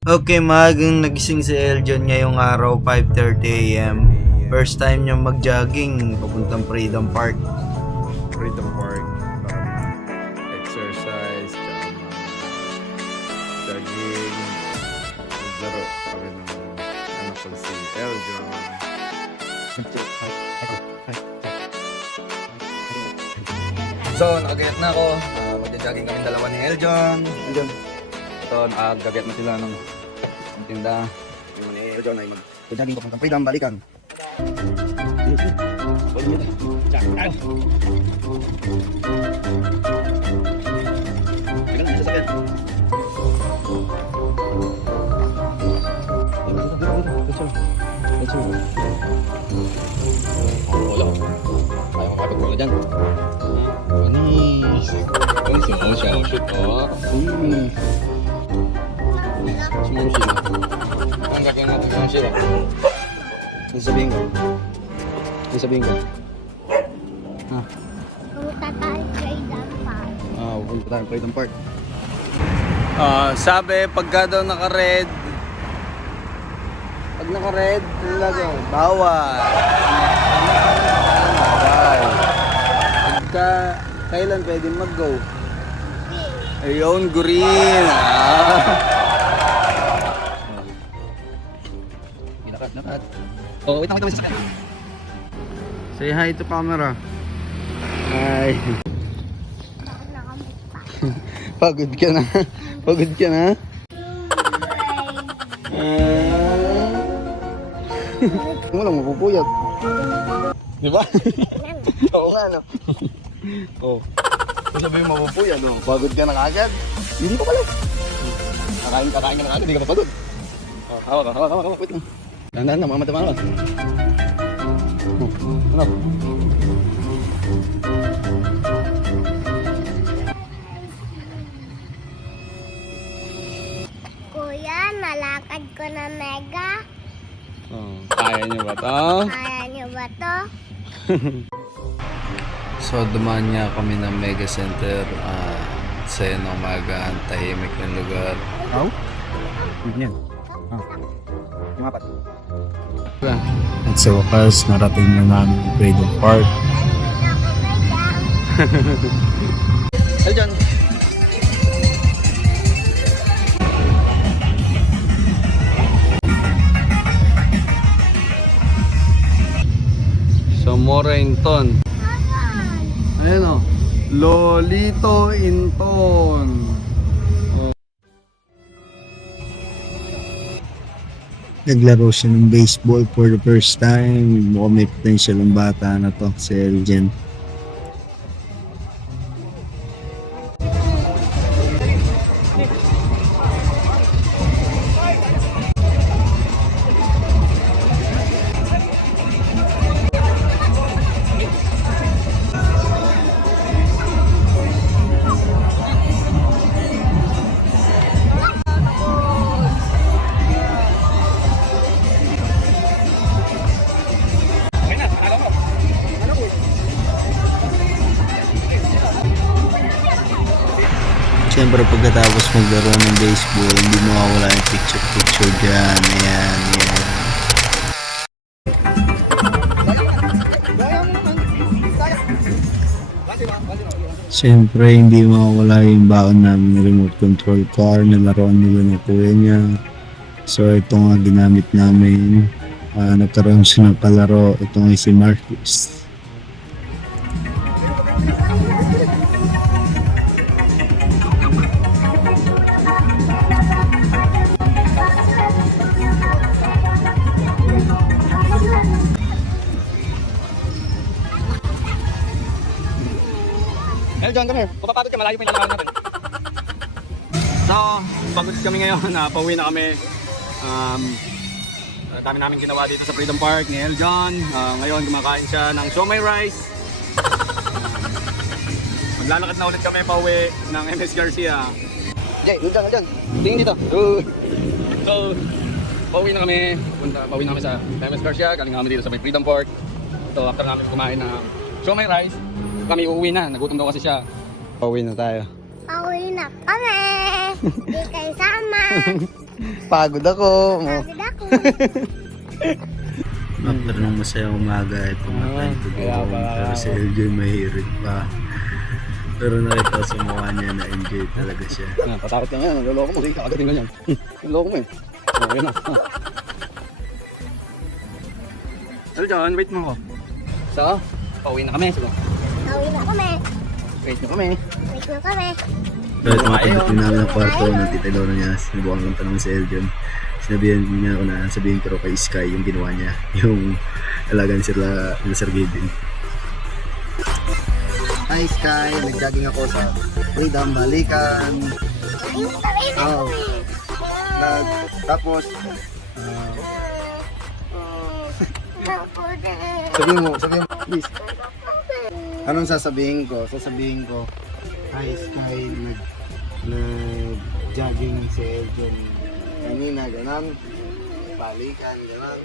Okay, maagang nagising si Eljon ngayong araw, 5:30 AM. First time niya mag-jogging papuntang Freedom Park. Freedom Park para exercise, tsaka jogging, maglaro kami ng anak ko si Eljon. So, nakagayat na ako. Magja-jogging kami dalawa ni Eljon. So, nakagayat na sila ng tinda. Yung ni Eljon ay mag-jogging papuntang Freedom, balikan. Ayaw makapag-bola dyan. Manis. Ang shoot oh. Sumusin. Ang gagawin natin sa sila. Yung sabihin ko. Yung sabihin ko. Ha? Pumunta tayo sa Freedom Park. Pupunta tayo sa Freedom Park. Sabi, pagka daw naka-red, pag naka-red, ano gagawin? Bawal. Bawal. Pagka, kailan pwede mag-go? Ayun, green. Nakat. Oh, wait lang. Say hi to camera. Hi. Bakit nakamukha? Pagod ka na. Pagod ka na. Mo lang mapupuyat. Di ba? Oo nga, no? Oo. Kung sabihin mapupuyat, no? Pagod ka na kagad? Hindi pa pala. Kakain ka na kagad, hindi ka pa pagod. Hawak. Wait lang. Dahan-dahan na, mamatama ka. Ano? Kuya, nalakad ko na mega. Kaya niyo ba to? Kaya niyo ba to? So, dumaan niya kami ng Mega Center. Saya ng umaga, ang tahimik ng lugar. Yan. Mapat. At sa wakas, narating na namin ang Freedom Park. Eljon. So, Morainton. Ayan o. Lolito Inton. Naglaro siya ng baseball for the first time. Mukhang may potential ang bata na to, si Eljon. Siyempre pagkatapos maglaro ng baseball, hindi mawawala yung picture dyan. Ayan. Siyempre hindi mawawala yung baon namin ng remote control car na laruan nila ng kuya niya. So ito nga ginamit namin. Nagkaroon siya ng kalaro. Ito nga si Marcus. Eljon, come here. Papapagod ka, malayo pa yung lalakaran natin. So, pagod kami ngayon. Pauwi na kami. Dami namin ginawa dito sa Freedom Park ni Eljon. Ngayon, kumakain siya ng siomai rice. Maglalakad na ulit kami pauwi ng MS Garcia. Jay, Eljon. Tingin dito. So, pauwi na kami. Pauwi na kami sa MS Garcia. Galing kami dito sa Freedom Park. Ito, after namin kumain ng siomai rice, kami uuwi na. Nagutom daw kasi siya. Pauwi na tayo. Pauwi na kami. Di kayo sama. Pagod ako. Pagod ako. After ng masayang umaga, ito na time to go home. Pero si Eljon mahirit pa. Pero nakita ko sa mukha niya na enjoy talaga siya. Patakot ka nga. Naloloko mo. Sige, kakagating ka niyan. Naloloko mo eh. Ayun na. Eljon, wait mo ko. So, pauwi na kami. Sige. Tawin na kami. Wait na kami. Wait na kami. So ito mga pagdating namin ng kwarto ng tita Lora niya. Sinubukan kong tanong si Eljon. Sinabihan niya ako na sabihin ko kay Sky yung ginawa niya. Yung alaga ni Sir Gavin. Hi Sky, nag-jogging ako sa Freedom Balikan. Ayun, tawin na Oh. kami. Tapos, Tapos, sabihin mo, please. Anong sasabihin ko? Sasabihin ko, hi Sky, nag-jogging si Eljon kanina, ganun. Balikan, ganun.